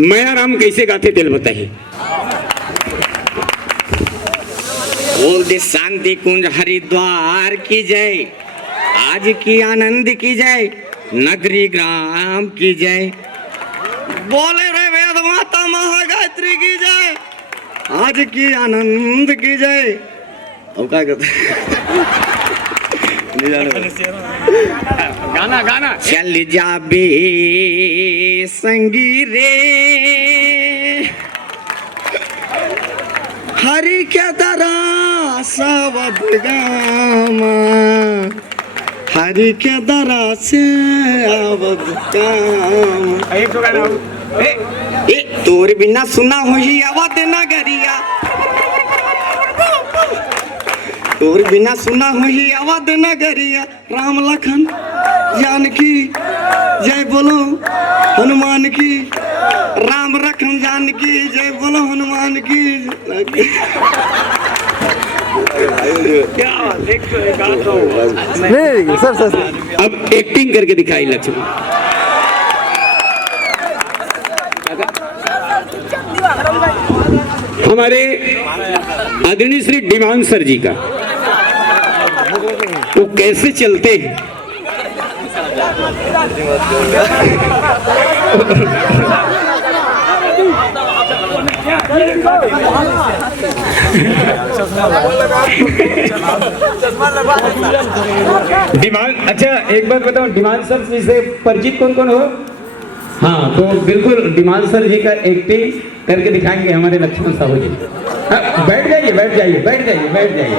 मैया राम कैसे गाते दिल बताइए। बोल दे शांति कुंज हरिद्वार की जय, आज की आनंद की जय, नगरी ग्राम की जय। बोले रे वेद माता महागायत्री की जय, आज की आनंद की जय। अब क्या करते गाना गाना चल जा बे संगी रे, हरि के दरा सावध गामा, हरि के दरा से आवध काम। एक तो गाना ए तोर बिना सुना हुई आवत नगरिया, तोर बिना सुना हुई आवत नगरिया। राम लखन जानकी जय बोलो हनुमान की, राम लखन जानकी जय बोलो हनुमान की। नहीं सर सर अब एक्टिंग करके दिखाई लक्ष्मण। हमारे आदरणीय श्री डिमान सर जी का वो कैसे चलते हैं। डिमान अच्छा एक बात बताओ, डिमान सर जी से परिचित कौन कौन हो? हाँ तो बिल्कुल डिमान सर जी का एक्टिंग करके दिखाएंगे हमारे लक्ष्मण साहू जी। बैठ जाइए बैठ जाइए बैठ जाइए बैठ जाइए।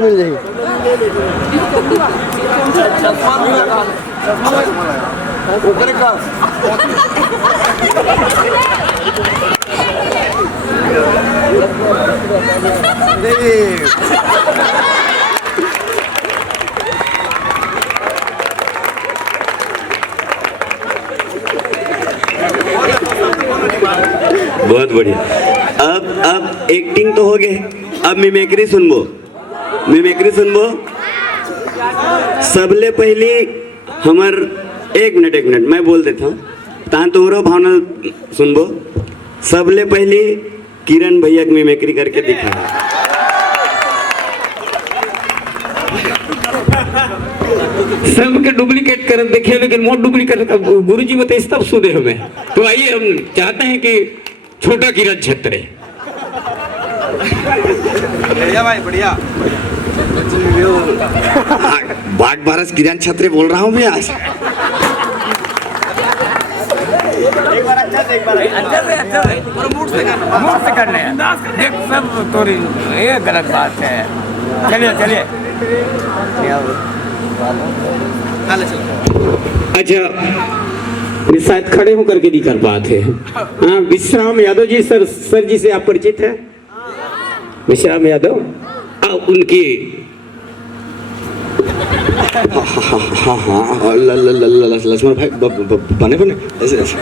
मिल जाइए। बहुत बढ़िया। अब एक्टिंग तो हो गए, अब मिमिक्री सुनबो। मिमिक्री सुनबो सबले पहले हमर एक मिनट मैं बोल देता हूँ तान तुम्हारो भावना सुनबो। सबले पहले किरण भैया की मिमिक्री करके दिखा। सबके डुप्लीकेट कर देखे लेकिन मोट डुप्लीकेट गुरु जी बताइए तब सुने हमें। तो आइए हम चाहते हैं कि छोटा किरण छत्रे। बढ़िया भाई बढ़िया। बाग बारस किरण छत्रे बोल रहा हूँ मैं आज। एक बार अच्छा से एक बार अच्छा मूड से करना है। देख सब थोड़ी ये गलत बात है। चलिए चलिए अच्छा शायद खड़े होकर के नहीं कर पाते हैं। हाँ विश्राम यादव जी सर जी से आप परिचित हैं? विश्राम यादव उनकी हाँ लक्ष्मण भाई बने बने ऐसे ऐसे।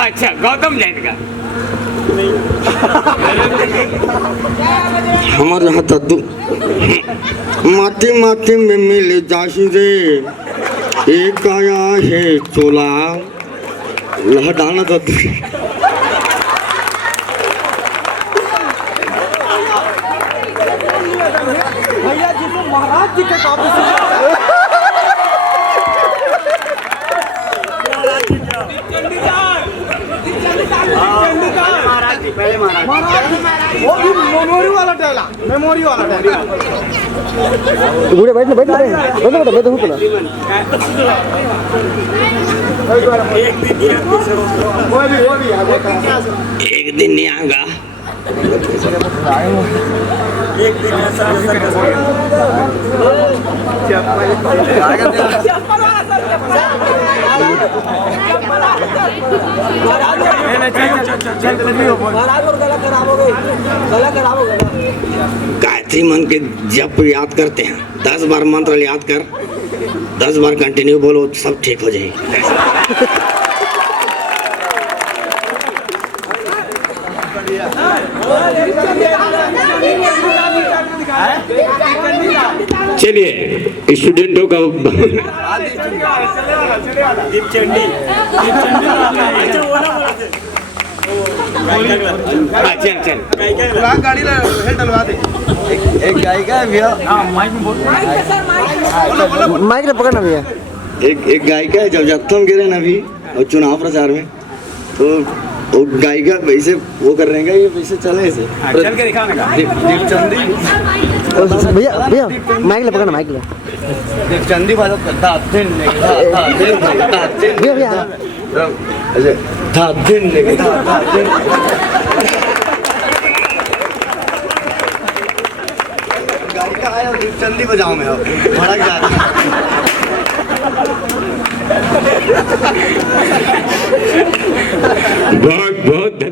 अच्छा गौतम जैन का हमारे यहाँ तू माटी माटी में मिल जाशी रे, एक आया है चोला लहटाना तो भैया जी तो महाराज जी के काबू से मेमोरी वाला डायला बूढ़े बैठ बैठ एक दिन नहीं आऊंगा। एक दिन ऐसा गायत्री मन के जप याद करते हैं, 10 बार मंत्र याद कर, 10 बार कंटिन्यू बोलो, सब ठीक हो जाएगी। चलिए स्टूडेंटों का गाडीला हे डलवा दे. एक गायिका है भैया. माइक ले पकड़ना भैया. एक गायिका है. जब जत्थम गिरे ना अभी और चुनाव प्रचार में, तो वो गायिका वैसे वो कर रहे हैं, ये वैसे चले ऐसे चल के दिखाने का. दीपचंदी भैया भैया माइक ले पकड़ना. माइक ले. दीपचंदी बाजो था दिन भैया भैया अच्छा था दिन लेके था दिन. गायिका आया और दीपचंदी बजाओ मैं अब भड़क जा रहा. बहुत बहुत